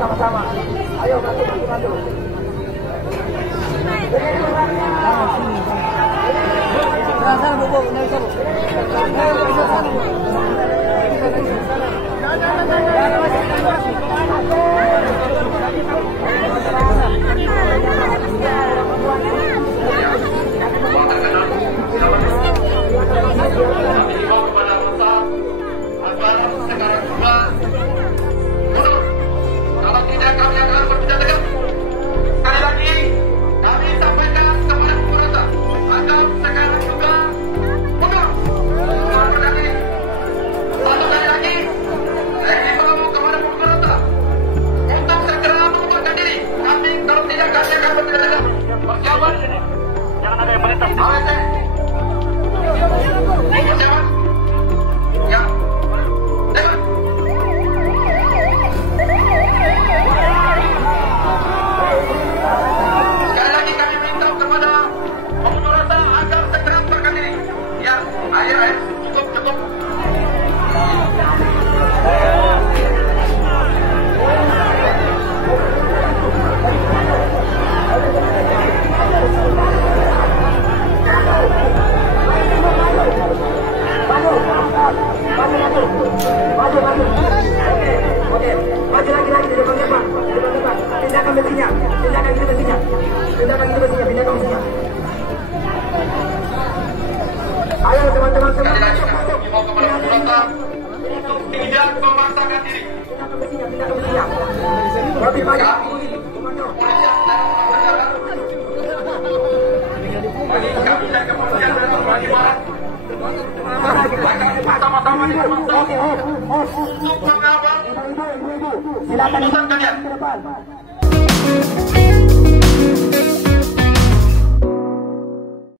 sama-sama. Ayo bantu. Sana bubuk, Maju lagi di depan. Tindakan besinya. Pindahkan besinya. Ayo teman-teman semua. Mau kepada penonton untuk tidak memaksakan diri. Pindahkan besinya. Lebih banyak. Sama-sama di depan. Untuk mengawal Silakan ke depan.